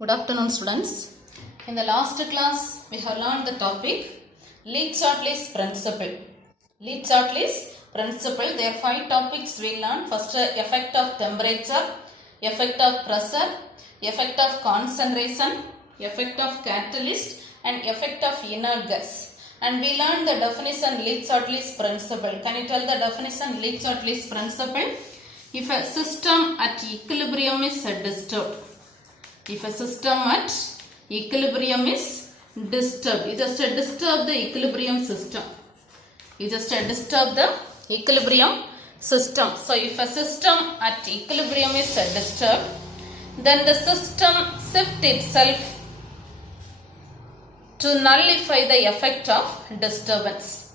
Good afternoon, students. In the last class, we have learned the topic Le-Chatelet's principle. Le-Chatelet's principle. There are 5 topics we learned. First, effect of temperature, effect of pressure, effect of concentration, effect of catalyst, and effect of inert gas. And we learned the definition Le-Chatelet's principle. Can you tell the definition Le-Chatelet's principle? If a system at equilibrium is disturbed. If a system at equilibrium is disturbed, you just disturb the equilibrium system. You just disturb the equilibrium system. So, if a system at equilibrium is disturbed, then the system shifts itself to nullify the effect of disturbance.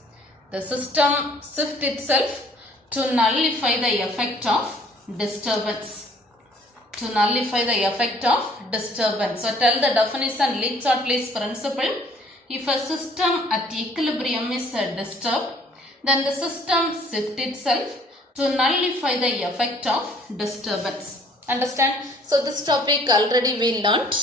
The system shifts itself to nullify the effect of disturbance. To nullify the effect of disturbance. So, tell the definition Le-Chatelet's principle. If a system at equilibrium is disturbed, then the system shifts itself to nullify the effect of disturbance. Understand? So, this topic already we learnt.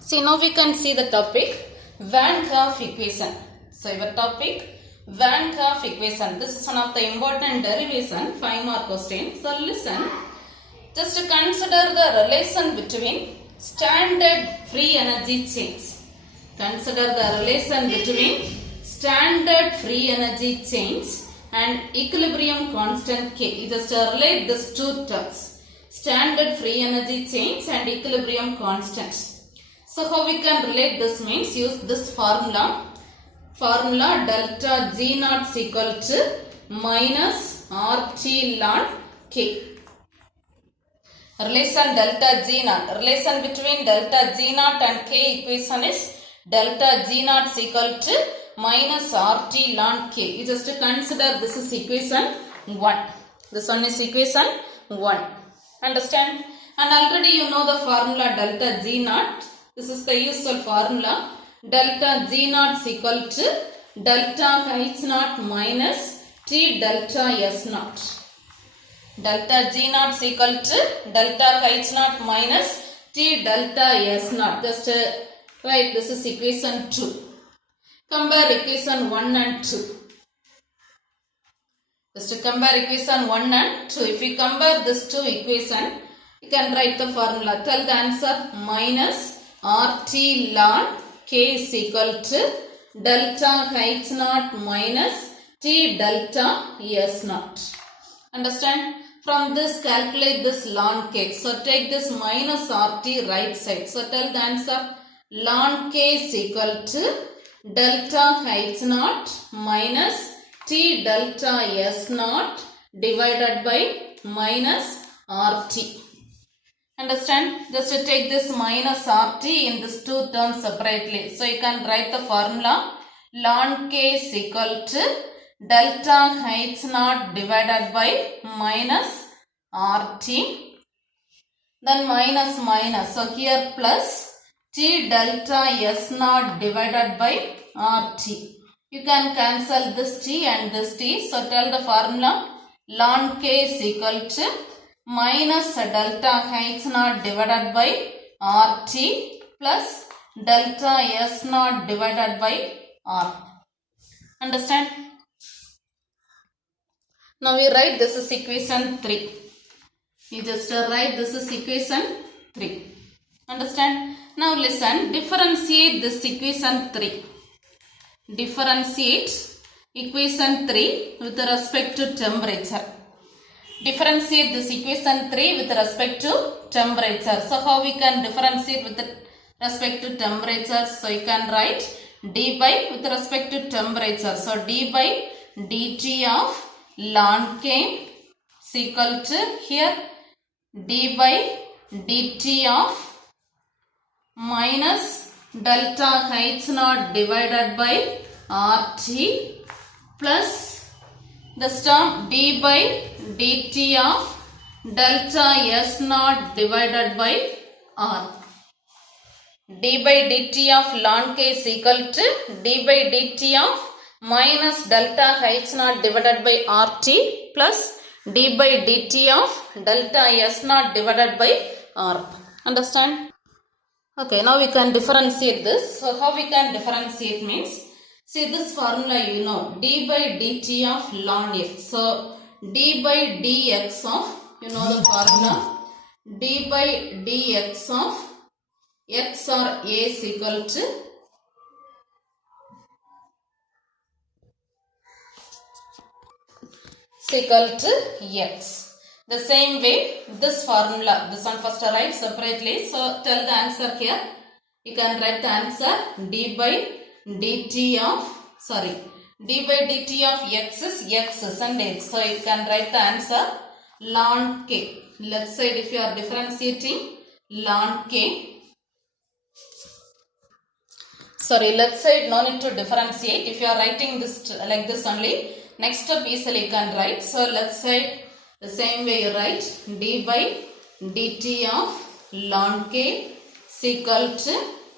See, now we can see the topic Van Hoff equation. So, your topic Van Hoff equation. This is one of the important derivation, 5 mark question. So, listen. Just consider the relation between standard free energy chains. Consider the relation between standard free energy chains and equilibrium constant K. You just relate these two terms. Standard free energy chains and equilibrium constant. So how we can relate this means use this formula. Formula delta G naught is equal to minus RT ln K. Relation delta G naught. Relation between delta G naught and K equation is delta G naught is equal to minus RT ln K. You just consider this is equation 1. This one is equation 1. Understand? And already you know the formula delta G naught. This is the usual formula. Delta G naught is equal to delta H naught minus T delta S naught. Delta G naught is equal to delta H naught minus T delta S naught. Just write this is equation 2. Compare equation 1 and 2. Just compare equation 1 and 2. If we compare this two equation, you can write the formula. Tell the answer minus RT ln K is equal to delta H naught minus T delta S naught. Understand? From this calculate this ln K. So take this minus RT right side. So tell the answer ln K is equal to delta H naught minus T delta S naught divided by minus RT. Understand? Just to take this minus RT in these two terms separately. So you can write the formula ln K is equal to delta H naught divided by minus RT, then minus minus. So here plus T delta S naught divided by RT. You can cancel this T and this T. So tell the formula ln K is equal to minus delta H naught divided by RT plus delta S naught divided by R. Understand? Now we write this is equation 3. You just write this is equation 3. Understand? Now listen, differentiate this equation 3. Differentiate equation 3 with respect to temperature. Differentiate this equation 3 with respect to temperature. So how we can differentiate with respect to temperature? So you can write d by with respect to temperature. So d by dt of ln K is equal to here d by dt of minus delta H naught divided by RT plus this term d by dt of delta S naught divided by R. D by dt of ln K is equal to d by dt of minus delta H naught divided by RT plus d by dt of delta S naught divided by R. Understand? Okay, now we can differentiate this. So how we can differentiate means, see this formula you know, d by dt of ln x. So d by dx of, you know the formula, d by dx of x or a is equal to x. The same way, this formula, this one first write separately. So tell the answer here. You can write the answer d by dt of, d by dt of x is x, isn't it? So you can write the answer ln k. Let's say if you are differentiating ln k. Let's say no need to differentiate. If you are writing this like this only, next step easily you can write. So let's say the same way you write d by dt of ln k is equal to,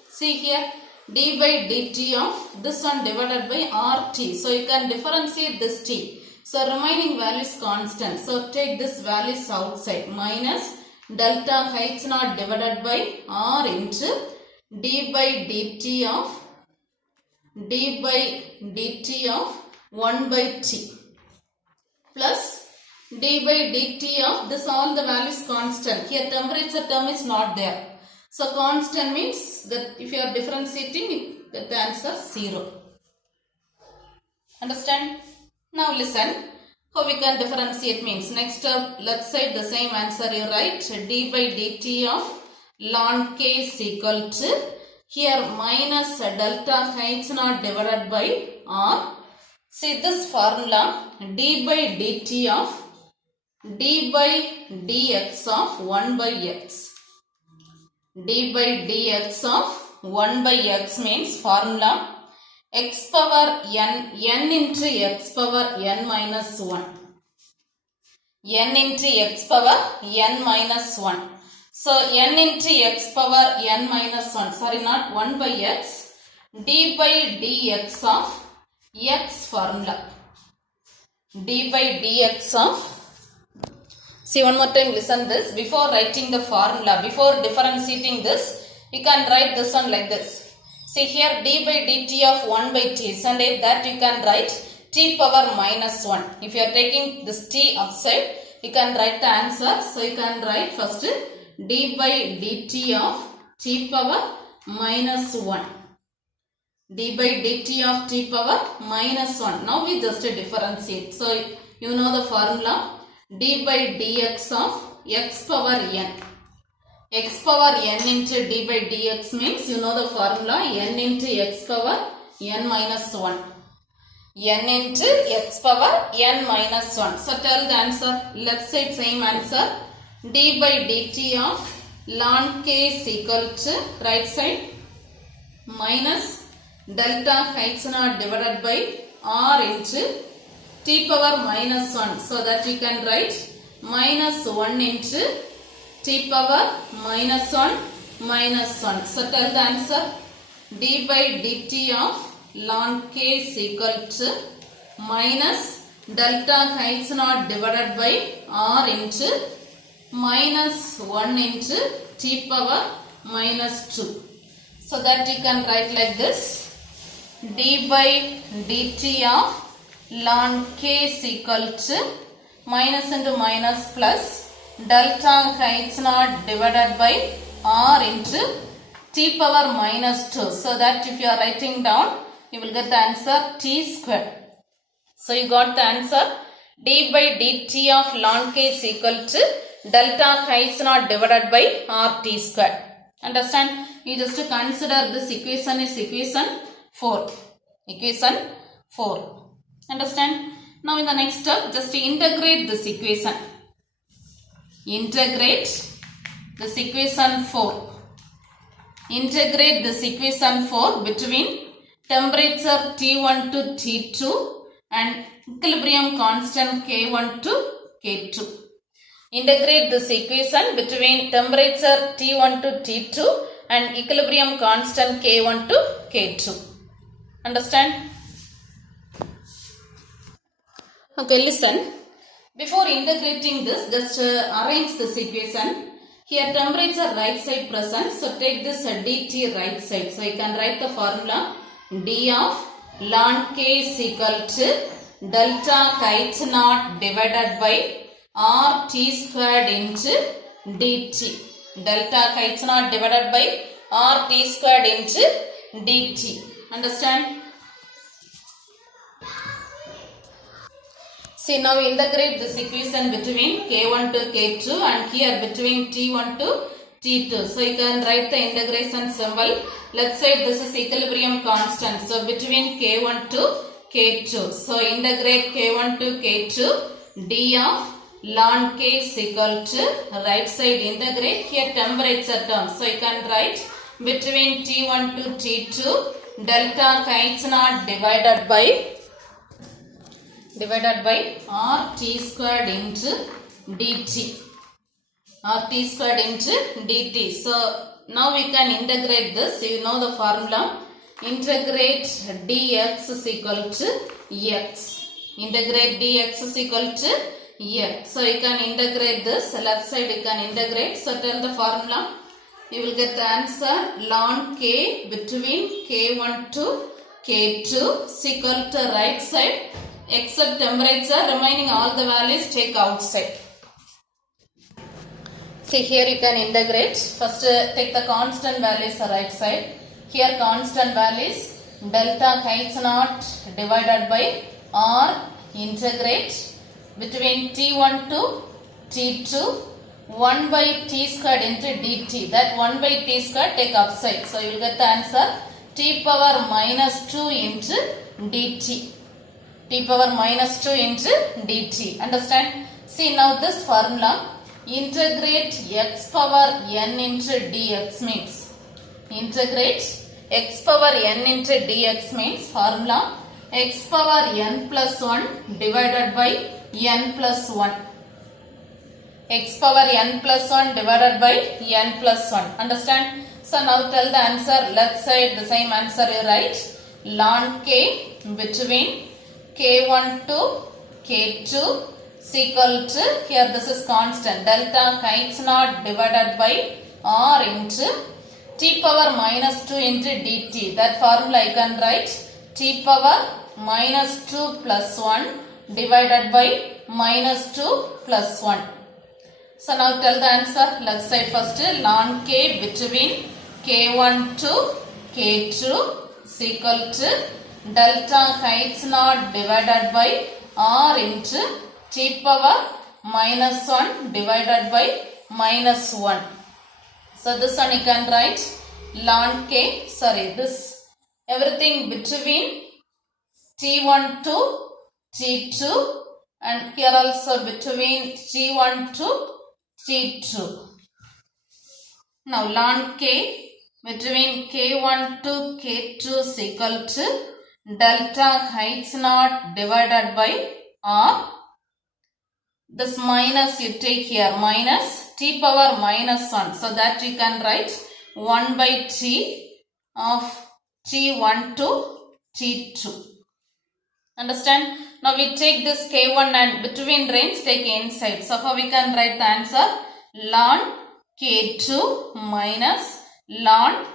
see here, d by dt of this one divided by rt. So you can differentiate this t. So remaining value is constant. So take this values outside, minus delta h naught divided by r into d by dt of 1 by t plus d by dt of this, all the values constant. Here temperature term is not there. So constant means that if you are differentiating, you get the answer 0. Understand? Now listen how we can differentiate means. Next step, let's say the same answer you write d by dt of ln k is equal to, here minus delta h naught divided by r. See this formula, d by dt of d by dx of 1 by x. d by dx of 1 by x means formula x power n into x power n minus 1. n into x power n minus 1. So n into x power n minus 1, not 1 by x, d by dx of x formula. d by dx of, see one more time, listen this. Before writing the formula, before differentiating this, you can write this one like this. See here d by dt of 1 by t, isn't it? That you can write t power minus 1. If you are taking this t outside, you can write the answer. So you can write first d by dt of t power minus 1. d by dt of t power minus 1. Now we just differentiate. So you know the formula, d by dx of x power n. x power n into d by dx means, you know the formula, n into x power n minus 1. n into x power n minus 1. So tell the answer. Left side same answer, d by dt of ln k is equal to, right side, minus delta h naught divided by r into t power minus 1. So that you can write minus 1 into t power minus 1 minus 1. So tell the answer, d by dt of ln k is equal to minus delta h naught divided by r into minus 1 into t power minus 2. So that you can write like this, d by dt of ln k is equal to minus into minus plus delta h naught divided by r into t power minus 2. So that if you are writing down, you will get the answer t square. So you got the answer, d by dt of ln k is equal to delta h naught divided by r t square. Understand? You just consider this equation is equation 4. Equation 4. Understand? Now in the next step, just integrate this equation. Integrate this equation 4. Integrate this equation 4 between temperature T1 to T2 and equilibrium constant K1 to K2. Integrate this equation between temperature T1 to T2 and equilibrium constant K1 to K2. Understand? Okay, listen. Before integrating this, just arrange this equation. Here temperature right side present, so take this dt right side. So you can write the formula d of ln k is equal to delta H naught divided by RT squared into dt. Delta H naught divided by RT squared into dt. Understand? See, now integrate this equation between k1 to k2 and here between t1 to t2. So you can write the integration symbol. Let's say this is equilibrium constant. So between k1 to k2. So integrate k1 to k2 d of ln k is equal to right side integrate here temperature term. So you can write between t1 to t2 delta H naught divided by RT squared into dt. RT squared into dt. So now we can integrate this. You know the formula. Integrate dx is equal to x. Integrate dx is equal to x. So you can integrate this. Left side you can integrate. So tell the formula. You will get the answer ln k between k1 to k2 is equal to right side. Except temperature, remaining all the values take outside. See, here you can integrate. First take the constant values right side. Here constant values delta H naught divided by R integrate between t1 to t2 1 by t squared into dt. That 1 by t squared take outside. So you will get the answer t power minus 2 into dt. T power minus 2 into dt. Understand? See, now this formula integrate x power n into dx means integrate x power n into dx means formula x power n plus 1 divided by n plus 1. X power n plus 1 divided by n plus 1. Understand? So now tell the answer. Left side the same answer you write ln k between k1 to k2 is equal to, here this is constant, delta H naught divided by R into t power minus 2 into dt. That formula you can write t power minus 2 plus 1 divided by minus 2 plus 1. So now tell the answer. Left side first ln k between k1 to k2 is equal to delta H naught divided by R into t power minus 1 divided by minus 1. So this one you can write ln k, this everything between t1 to t2 and here also between t1 to t2. Now ln k between k1 to k2 is equal to delta H naught divided by R. This minus you take here minus t power minus 1. So that you can write 1 by t of t1 to t2. Understand? Now we take this k1 and between range take inside. So how we can write the answer? Ln k2 minus ln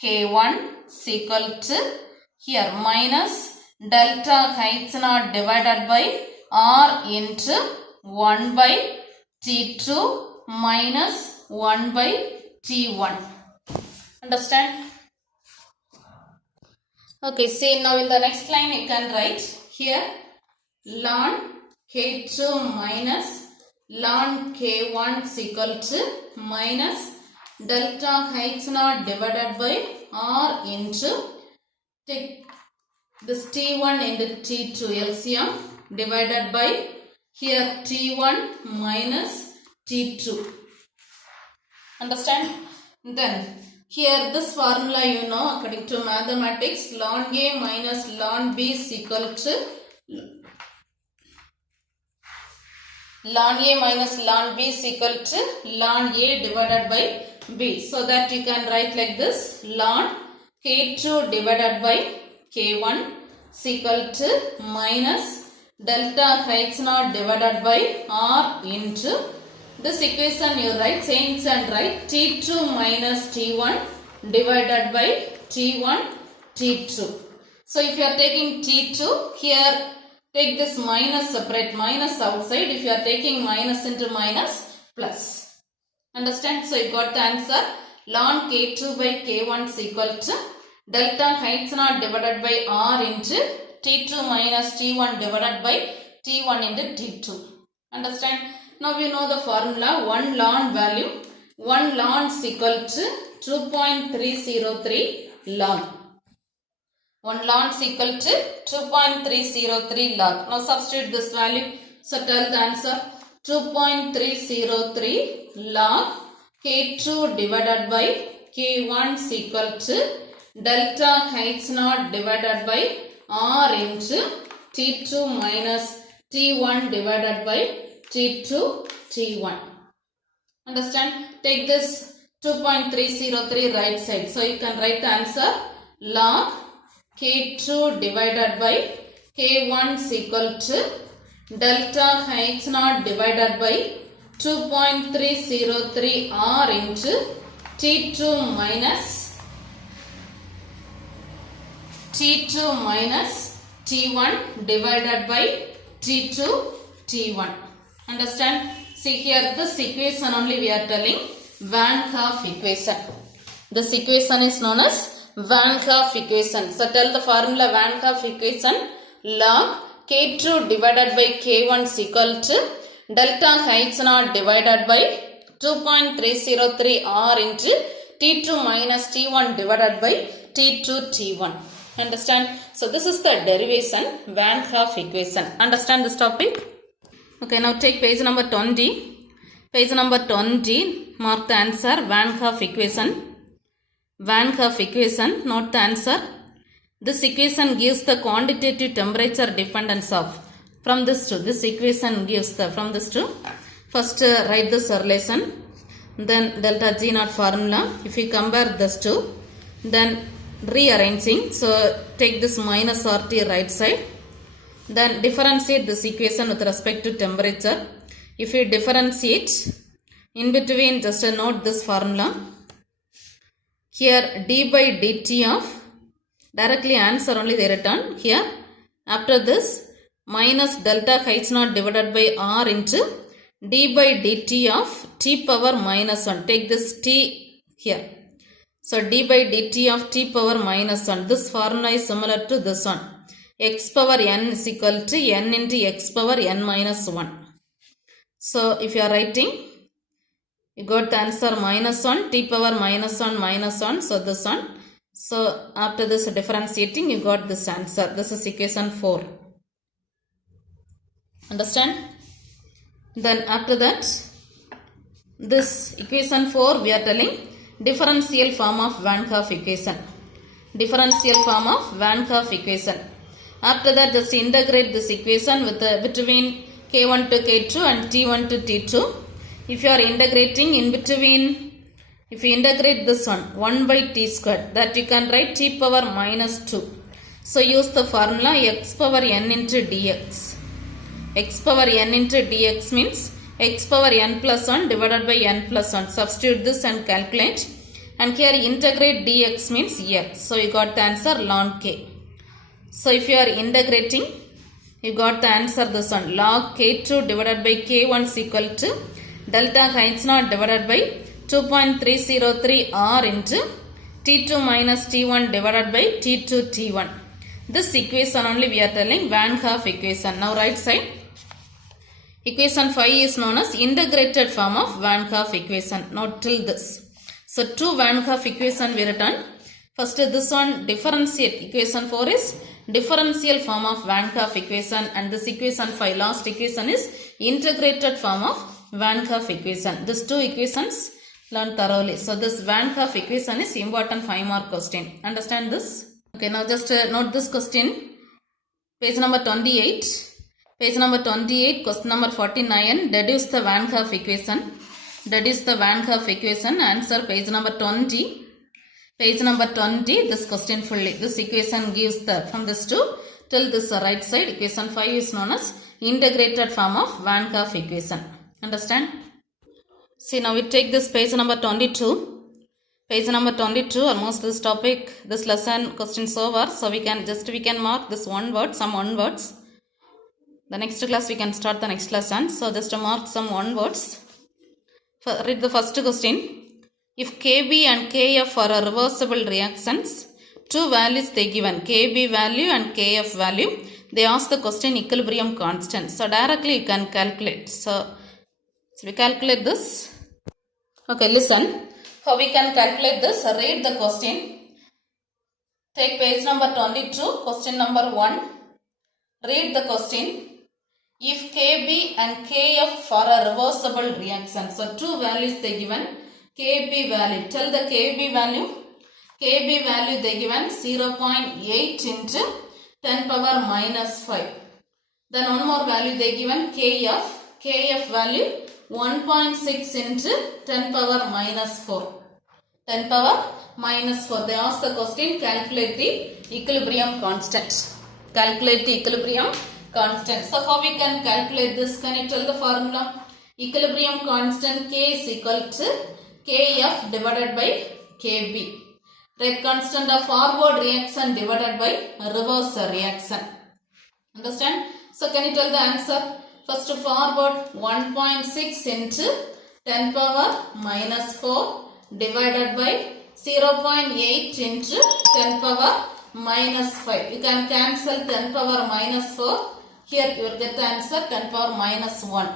k1 is equal to here minus delta H naught divided by R into 1 by t2 minus 1 by t1. Understand? Okay, see now in the next line you can write here ln k2 minus ln k1 is equal to minus delta H naught divided by R into take this t1 into t2 LCM divided by here t1 minus t2. Understand? Then here this formula you know according to mathematics ln a minus ln b is equal to ln a minus ln b is equal to ln a divided by b. So that you can write like this ln k2 divided by k1 is equal to minus delta H naught divided by R into This equation you write, change and write T2 minus T1 divided by T1 T2. So if you are taking T2, here take this minus, separate minus outside. If you are taking minus into minus, plus. Understand? So you got the answer. Ln K2 by K1 is equal to delta H naught divided by R into T2 minus T1 divided by T1 into T2. Understand? Now you know the formula. 1 ln value. 1 ln is equal to 2.303 ln. 1 ln is equal to 2.303 ln. Now substitute this value. So tell the answer. 2.303 ln K2 divided by K1 is equal to delta H naught divided by R into T2 minus T1 divided by T2 T1. Understand? Take this 2.303 right side. So you can write the answer. Ln K2 divided by K1 is equal to delta H naught divided by 2.303 R into T2 minus T1 divided by T2 T1. Understand? See here, this equation only we are telling Van Hoff equation. This equation is known as Van Hoff equation. So tell the formula Van Hoff equation. Log K2 divided by K1 is equal to delta H naught divided by 2.303 R into T2 minus T1 divided by T2 T1. Understand? So this is the derivation Van Hoff equation. Understand this topic? Okay, now take page number 20. Page number 20, mark the answer Van Hoff equation. Van Hoff equation, note the answer. This equation gives the quantitative temperature dependence of, from this to, this equation gives the, from this to, first write this relation, then delta G naught formula. If you compare this two, then rearranging, so take this minus RT right side, then differentiate this equation with respect to temperature. If you differentiate, in between just note this formula. Here d by dt of, directly answer only they return here. After this, minus delta H naught divided by R into d by dt of t power minus 1. Take this t here. So d by dt of t power minus 1. This formula is similar to this one. X power n is equal to n into x power n minus 1. So if you are writing, you got the answer minus 1, t power minus 1 minus 1. So this one. So after this differentiating, you got this answer. This is equation 4. Understand? Then after that, this equation 4 we are telling differential form of Van Hoff equation. Differential form of Van Hoff equation. After that, just integrate this equation with between K1 to K2 and T1 to T2. If you are integrating in between, if you integrate this one, 1 by t squared, that you can write t power minus 2. So use the formula x power n into dx. X power n into dx means x power n plus 1 divided by n plus 1. Substitute this and calculate. And here integrate dx means x. So you got the answer ln k. So if you are integrating, you got the answer this one. Log k2 divided by k1 is equal to delta H naught divided by 2.303 R into T2 minus T1 divided by T2 T1. This equation only we are telling Van Hoff equation. Now right side. Equation 5 is known as integrated form of Van Hoff equation. Now till this. So two Van Hoff equation we written. First this one differentiate. Equation 4 is differential form of Van Hoff equation, and this equation 5 last equation is integrated form of Van Hoff equation. These two equations learn thoroughly. So this Van Hoff equation is important 5-mark question. Understand this? Okay, now just note this question. Page number 28. Page number 28, question number 49. Deduce the Van Hoff equation. Deduce the Van Hoff equation. Answer page number 20. Page number 20, this question fully. This equation gives the, from this to till this right side, equation 5 is known as integrated form of Van Hoff equation. Understand? See, now we take this page number 22. Page number 22, almost this topic, this lesson questions over. So we can mark this one word, some one words. The next class we can start the next lesson. So just to mark some one words. Read the first question. If KB and KF are reversible reactions, two values they given, KB value and KF value. They ask the question equilibrium constant. So directly you can calculate. So we calculate this. Okay, listen. How we can calculate this? Read the question. Take page number 22, question number 1. Read the question. If KB and KF are a reversible reaction, so two values they given, KB value, tell the KB value. KB value they given 0.8 into 10 power minus 5. Then one more value they given KF value 1.6 into 10 power minus 4. 10 power minus 4. They ask the question, calculate the equilibrium constant. Calculate the equilibrium constant. So how we can calculate this? Can you tell the formula? Equilibrium constant K is equal to KF divided by KB. Rate constant of forward reaction divided by reverse reaction. Understand? So can you tell the answer? First forward 1.6 into 10 power minus 4 divided by 0.8 into 10 power minus 5. You can cancel 10 power minus 4. Here you will get the answer 10 power minus 1.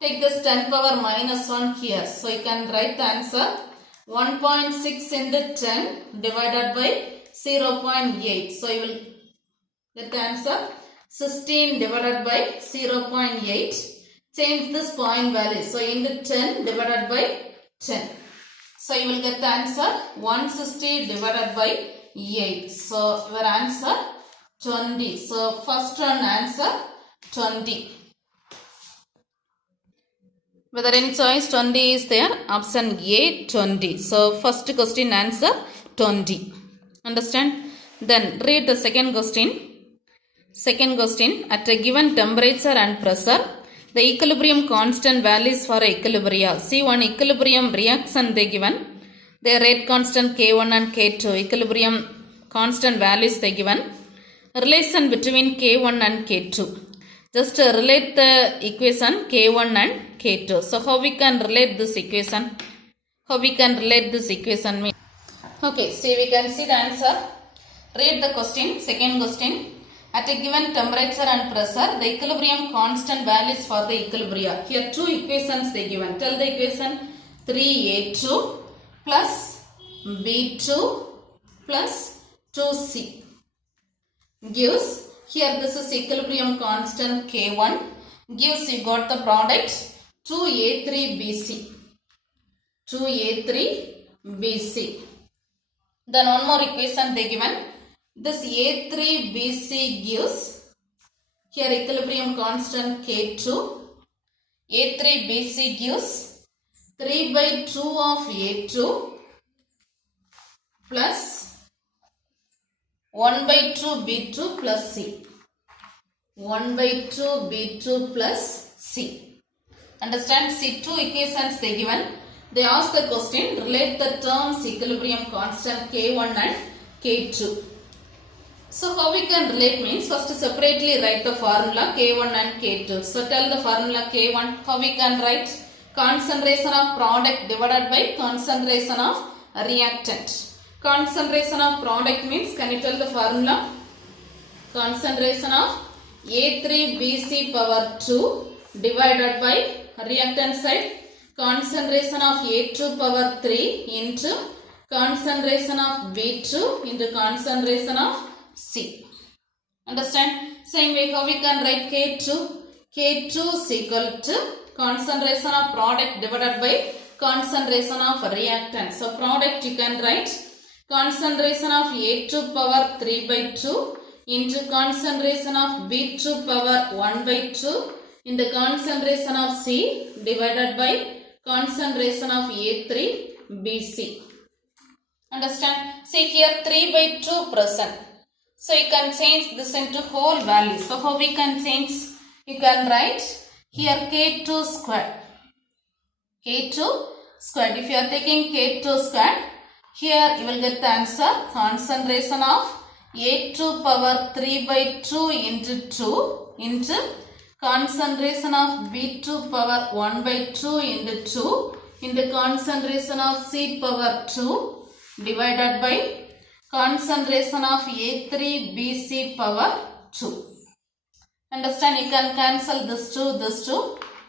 Take this 10 power minus 1 here. So you can write the answer 1.6 into 10 divided by 0.8. So you will get the answer 16 divided by 0.8. Change this point value. So into 10 divided by 10. So you will get the answer 160 divided by 8. So your answer 20. So first one answer 20. Whether any choice 20 is there? Option A 20. So first question answer 20. Understand? Then read the second question. Second question, at a given temperature and pressure, the equilibrium constant values for equilibria. See one equilibrium reaction they given. Their rate constant K1 and K2. Equilibrium constant values they given. Relation between K1 and K2. Just relate the equation K1 and K2. So how we can relate this equation? How we can relate this equation? Okay, see we can see the answer. Read the question, second question. At a given temperature and pressure, the equilibrium constant values for the equilibria. Here two equations they given. Tell the equation 3A2 plus B2 plus 2C gives, here this is equilibrium constant K1, gives you got the product 2A3BC. 2A3BC. Then one more equation they given. This A3BC gives, here equilibrium constant K2. A3BC gives 3 by 2 of A2 plus 1 by 2 B2 plus C. 1 by 2 B2 plus C. Understand? See two equations they given. They ask the question, relate the terms equilibrium constant K1 and K2. So how we can relate means, first separately write the formula K1 and K2. So tell the formula K1, how we can write? Concentration of product divided by concentration of reactant. Concentration of product means, can you tell the formula? Concentration of A3BC power 2 divided by reactant side concentration of A2 power 3 into concentration of B2 into concentration of C. Understand? Same way how we can write K2. K2 is equal to concentration of product divided by concentration of reactant. So product you can write concentration of A2 power 3 by 2 into concentration of B2 power 1 by 2 into concentration of C divided by concentration of A3BC. Understand? See here 3 by 2 present. So you can change this into whole value. So how we can change? You can write here K2 square. K2 squared. If you are taking K2 squared, here you will get the answer concentration of A2 power 3 by 2 into 2 into concentration of B2 power 1 by 2 into 2 into concentration of C power 2 divided by concentration of A3 BC power 2. Understand? You can cancel this 2,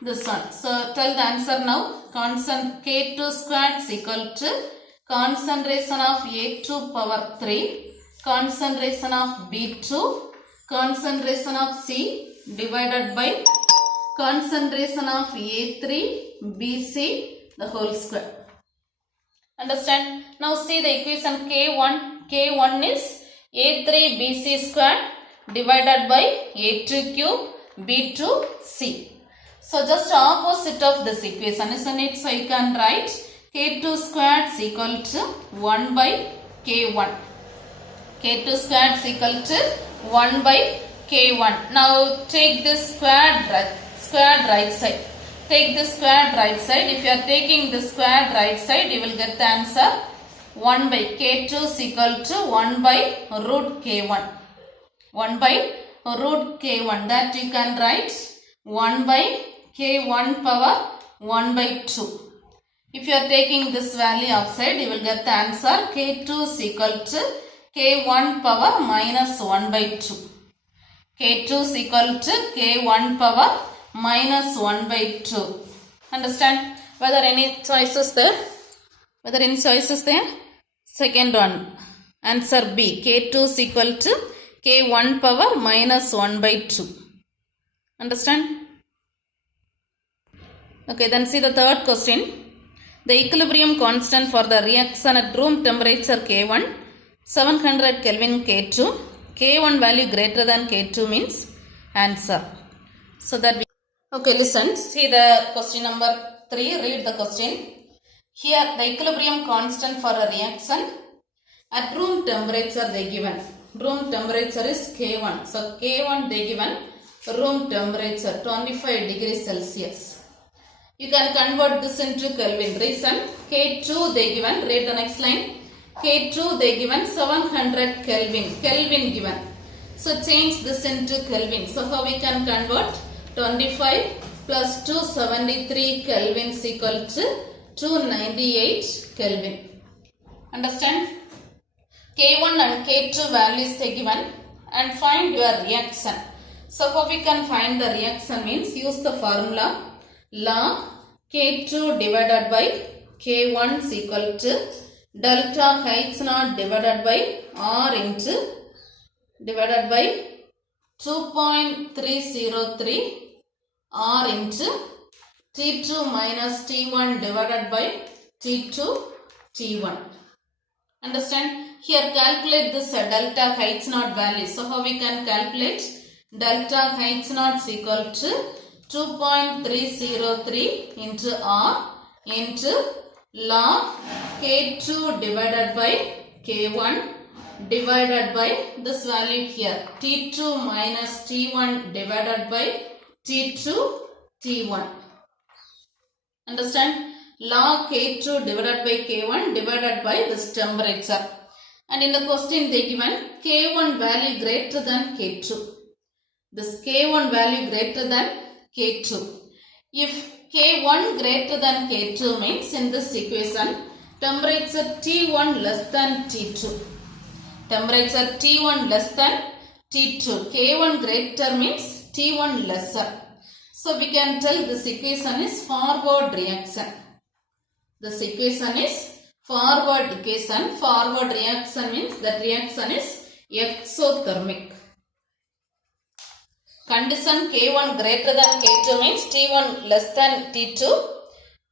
this one. So tell the answer now. K2 squared is equal to concentration of A2 power 3, concentration of B2, concentration of C divided by concentration of A3 BC the whole square. Understand? Now see the equation K1. K1 is A3 BC squared divided by A2 cube B2 C. So just opposite of this equation, isn't it? So you can write K2 squared is equal to 1 by K1. K2 squared is equal to 1 by K1. Now take this squared right side. Take this squared right side. If you are taking the squared right side, you will get the answer 1 by K2 is equal to 1 by root K1. 1 by root K1. That you can write 1 by K1 power 1 by 2. If you are taking this value outside, you will get the answer K2 is equal to K1 power minus 1 by 2. K2 is equal to K1 power minus 1 by 2. Understand? Whether any choices there? Second one. Answer B. K2 is equal to K1 power minus 1 by 2. Understand? Okay, then see the third question. The equilibrium constant for the reaction at room temperature K1, 700 Kelvin K2, K1 value greater than K2 means answer. So that we... Okay, listen. See the question number 3. Read the question. Here the equilibrium constant for a reaction at room temperature they given. Room temperature is K1. So K1 they given room temperature 25 degrees Celsius. You can convert this into Kelvin. Reason K2 they given. Read the next line. K2 they given 700 Kelvin. Kelvin given. So change this into Kelvin. So how we can convert 25 plus 273 Kelvin is equal to 298 Kelvin. Understand? K1 and K2 values they given and find your reaction. So how we can find the reaction means use the formula log K2 divided by K1 is equal to delta H naught divided by R into divided by 2.303 R into T2 minus T1 divided by T2 T1. Understand? Here calculate this delta H naught value. So how we can calculate delta H naught is equal to 2.303 into R into log K2 divided by K1 divided by this value here T2 minus T1 divided by T2 T1. Understand? Log K2 divided by K1 divided by this temperature. And in the question they given K1 value greater than K2. This K1 value greater than K2. If K1 greater than K2 means in this equation temperature T1 less than T2. Temperature T1 less than T2. K1 greater means T1 lesser. So we can tell this equation is forward reaction. This equation is forward equation. Forward reaction means that reaction is exothermic. Condition K1 greater than K2 means T1 less than T2.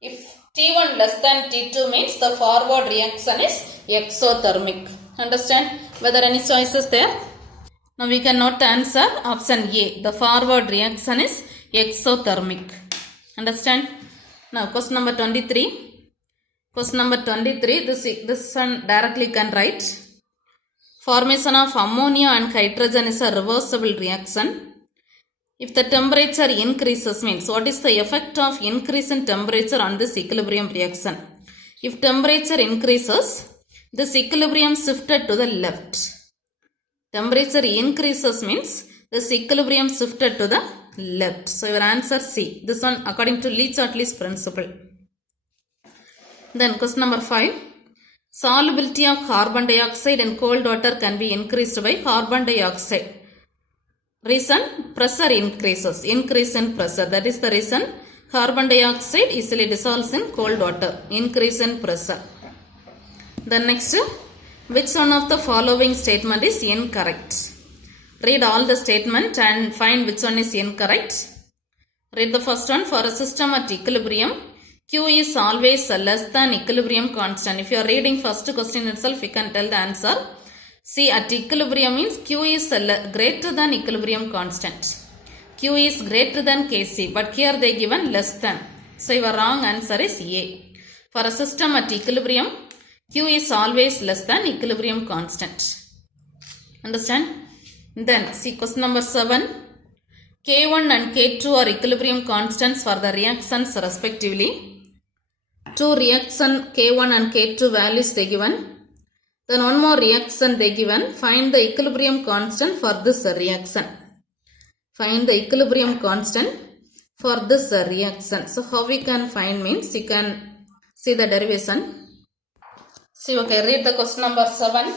If T1 less than T2 means the forward reaction is exothermic. Understand? Whether any choices there? Now we can note the answer option A. The forward reaction is exothermic. Understand? Now question number 23. Question number 23. This one directly can write. Formation of ammonia and hydrogen is a reversible reaction. If the temperature increases means what is the effect of increase in temperature on this equilibrium reaction? If temperature increases, this equilibrium shifted to the left. Temperature increases means this equilibrium shifted to the left. So your answer C. This one according to Le-Chatelier's principle. Then question number 5. Solubility of carbon dioxide in cold water can be increased by carbon dioxide. Reason, pressure increases. Increase in pressure. That is the reason carbon dioxide easily dissolves in cold water. Increase in pressure. Then next, which one of the following statement is incorrect? Read all the statement and find which one is incorrect. Read the first one. For a system at equilibrium, Q is always less than equilibrium constant. If you are reading first question itself, you can tell the answer. See, at equilibrium means Q is greater than equilibrium constant. Q is greater than Kc, but here they given less than. So your wrong answer is A. For a system at equilibrium, Q is always less than equilibrium constant. Understand? Then see question number 7. K1 and K2 are equilibrium constants for the reactions respectively. Two reaction K1 and K2 values they given. Then one more reaction they given. Find the equilibrium constant for this reaction. Find the equilibrium constant for this reaction. So how we can find means you can see the derivation. See, okay, read the question number 7.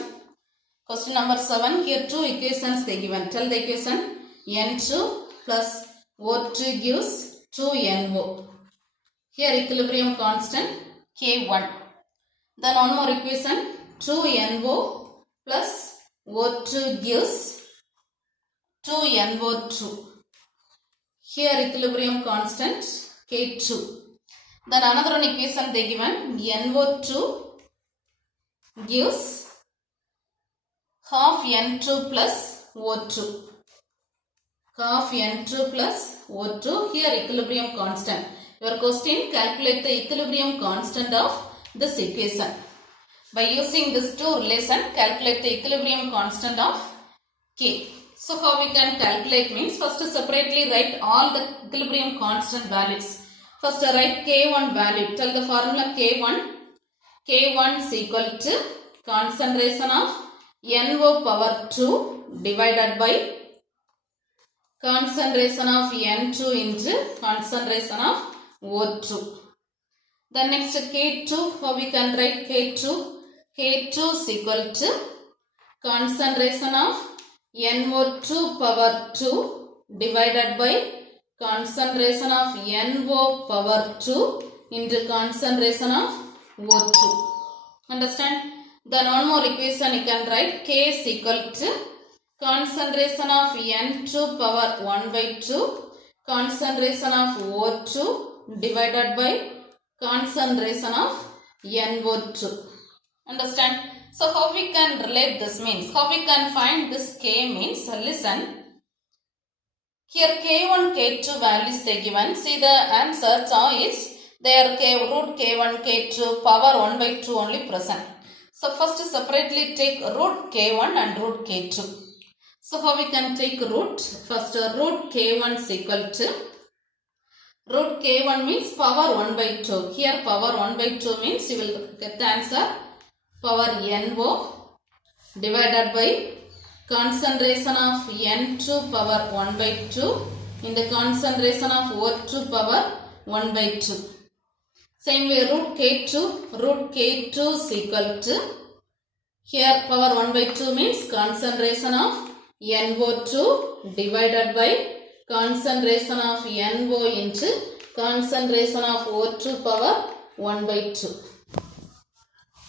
Question number 7. Here two equations they given. Tell the equation. N2 plus O2 gives 2NO. Here equilibrium constant K1. Then one more equation. 2NO plus O2 gives 2NO2. Here equilibrium constant K2. Then another one equation they given. NO2 gives half N2 plus O2. Half N2 plus O2. Here equilibrium constant. Your question, calculate the equilibrium constant of this equation. By using this two relation, calculate the equilibrium constant of K. So how we can calculate means, first separately write all the equilibrium constant values. First write K1 value. Tell the formula K1. K1 is equal to concentration of NO power 2 divided by concentration of N2 into concentration of O2. The next K2, how we can write K2? K2 is equal to concentration of NO2 power 2 divided by concentration of NO power 2 into concentration of O2. Understand? Then one more equation you can write. K is equal to concentration of N2 power 1 by 2 concentration of O2 divided by concentration of NO2. Understand? So how we can relate this means, how we can find this K means, listen. Here K1, K2 values they given. See the answer choice. There root K1, K2 power 1 by 2 only present. So first separately take root K1 and root K2. So how we can take root? First root K1 is equal to, root K1 means power 1 by 2. Here power 1 by 2 means you will get the answer power NO divided by concentration of N2 power 1 by 2 in the concentration of O2 power 1 by 2. Same way root K2 is equal to, here power 1 by 2 means concentration of NO2 divided by concentration of NO into concentration of O2 power 1 by 2.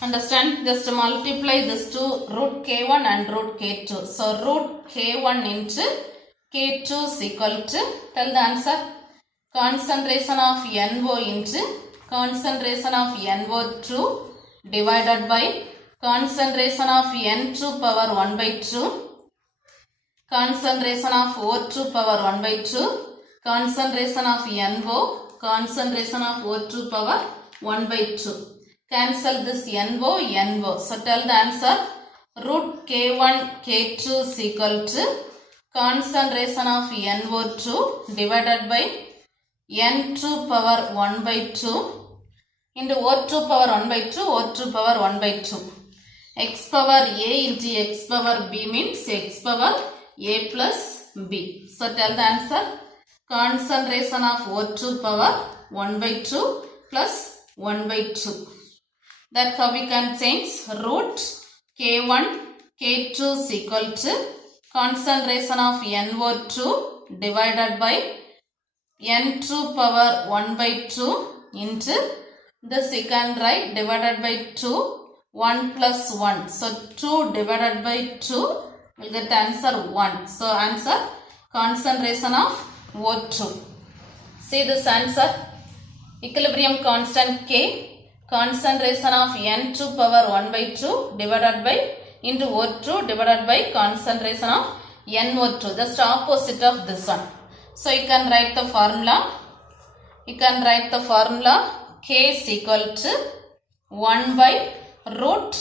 Understand? Just multiply this two, root K1 and root K2. So root K1 into K2 is equal to, tell the answer, concentration of NO into concentration of NO2 divided by concentration of N2 power 1 by 2, concentration of O2 power 1 by 2, concentration of NO, concentration of O2 power 1 by 2. Cancel this NO. So tell the answer, root K1, K2 is equal to concentration of NO2 divided by N2 power 1 by 2 into O2 power 1 by 2, O2 power 1 by 2. X power A into X power B means X power A plus B. So tell the answer. Concentration of O2 power 1 by 2 plus 1 by 2. That how we can change root K1 K2 is equal to concentration of NO2 divided by N2 power 1 by 2 into the second right divided by 2, 1 plus 1. So 2 divided by 2 will get the answer 1. So answer concentration of O2. See this answer. Equilibrium constant K, concentration of N2 power 1 by 2 divided by into O2 divided by concentration of NO2. Just opposite of this one. So you can write the formula. You can write the formula K is equal to 1 by root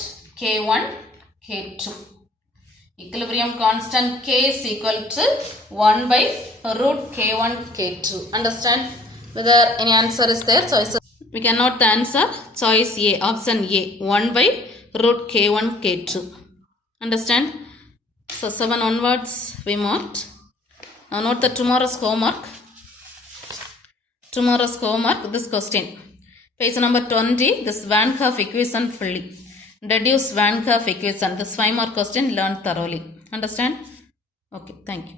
K1 K2. Equilibrium constant K is equal to 1 by root K1 K2. Understand? Whether any answer is there? Choice. We can note the answer. Choice A. Option A. 1 by root K1 K2. Understand? So 7 onwards we marked. Now note the tomorrow's homework. Tomorrow's homework, this question. Page number 20, this Van Hoff equation fully. Deduce Van Hoff equation. This 5 mark question learned thoroughly. Understand? Okay, thank you.